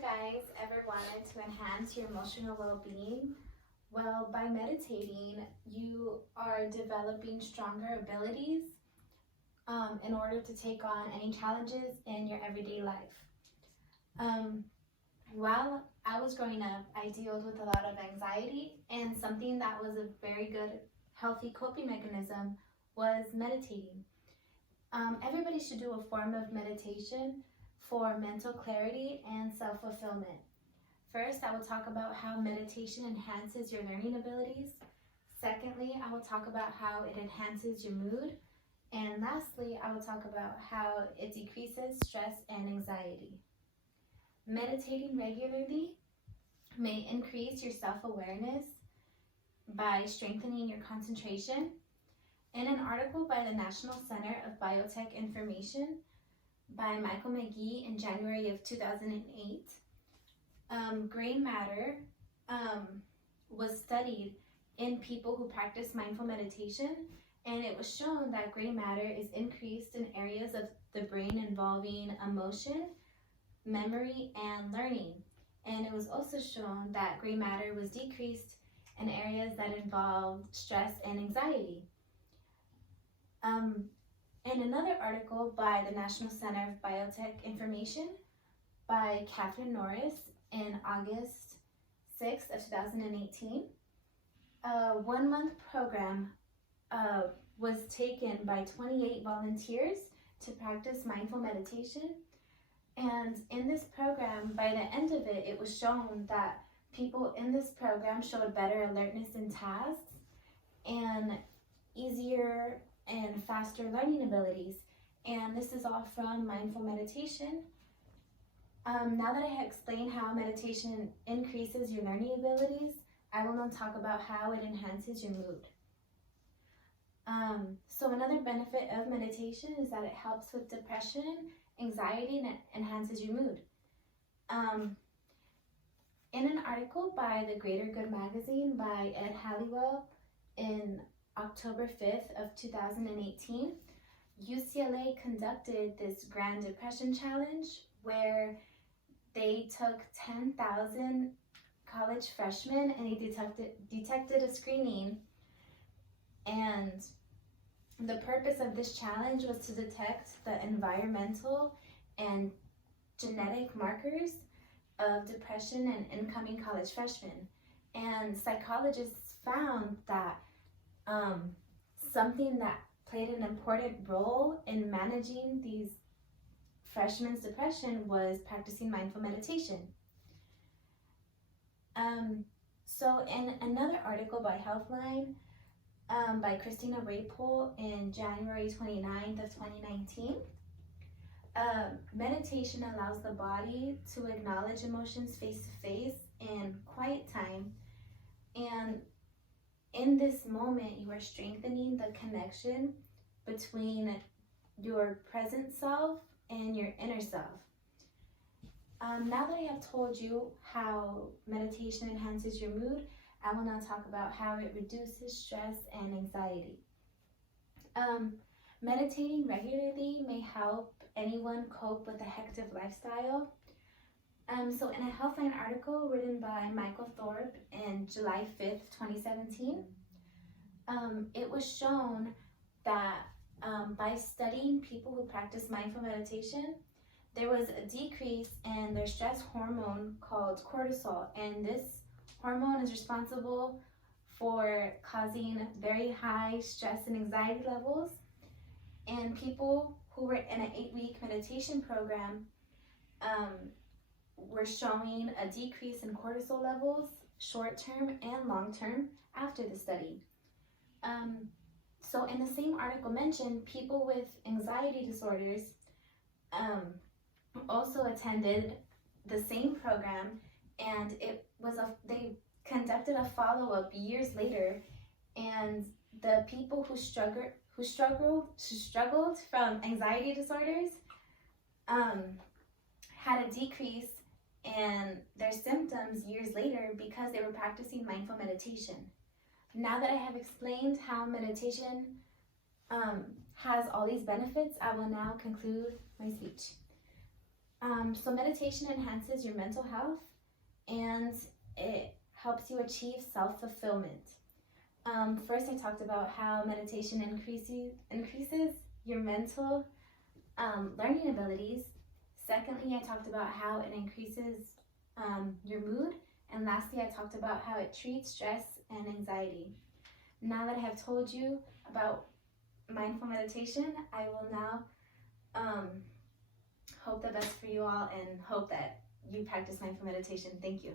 guys ever wanted to enhance your emotional well-being? Well, by meditating, you are developing stronger abilities in order to take on any challenges in your everyday life. While I was growing up, I dealt with a lot of anxiety, and something that was a very good, healthy coping mechanism was meditating. Everybody should do a form of meditation for mental clarity and self-fulfillment. First, I will talk about how meditation enhances your learning abilities. Secondly, I will talk about how it enhances your mood. And lastly, I will talk about how it decreases stress and anxiety. Meditating regularly may increase your self-awareness by strengthening your concentration. In an article by the National Center of Biotech Information by Michael McGee in January of 2008, gray matter was studied in people who practice mindful meditation, and it was shown that gray matter is increased in areas of the brain involving emotion, memory, and learning. And it was also shown that gray matter was decreased in areas that involved stress and anxiety. In another article by the National Center of Biotech Information by Catherine Norris in August 6th of 2018, a 1-month program was taken by 28 volunteers to practice mindful meditation. And in this program, by the end of it, it was shown that people in this program showed better alertness in tasks and easier and faster learning abilities. And this is all from mindful meditation. Now that I have explained how meditation increases your learning abilities, I will now talk about how it enhances your mood. So another benefit of meditation is that it helps with depression, anxiety, and it enhances your mood. In an article by the Greater Good magazine by Ed Halliwell in October 5th of 2018, UCLA conducted this Grand Depression Challenge where they took 10,000 college freshmen and they detected a screening, and the purpose of this challenge was to detect the environmental and genetic markers of depression in incoming college freshmen. And psychologists found that something that played an important role in managing these freshmen' depression was practicing mindful meditation. So in another article by Healthline by Christina Rapol in January 29th of 2019, meditation allows the body to acknowledge emotions face-to-face in quiet time, and in this moment you are strengthening the connection between your present self and your inner self. Now that I have told you how meditation enhances your mood, I will now talk about how it reduces stress and anxiety. Meditating regularly may help anyone cope with a hectic lifestyle. So in a Healthline article written by Michael Thorpe in July 5th, 2017, it was shown that by studying people who practice mindful meditation, there was a decrease in their stress hormone called cortisol, and this hormone is responsible for causing very high stress and anxiety levels. And people who were in an 8-week meditation program were showing a decrease in cortisol levels, short-term and long-term, after the study. So in the same article mentioned, people with anxiety disorders also attended the same program, and they conducted a follow-up years later, and the people who struggled from anxiety disorders had a decrease in their symptoms years later because they were practicing mindful meditation. Now that I have explained how meditation has all these benefits, I will now conclude my speech. So meditation enhances your mental health, and it helps you achieve self-fulfillment. First, I talked about how meditation increases your mental learning abilities. Secondly, I talked about how it increases your mood. And lastly, I talked about how it treats stress and anxiety. Now that I have told you about mindful meditation, I will now hope the best for you all and hope that you practice mindful meditation. Thank you.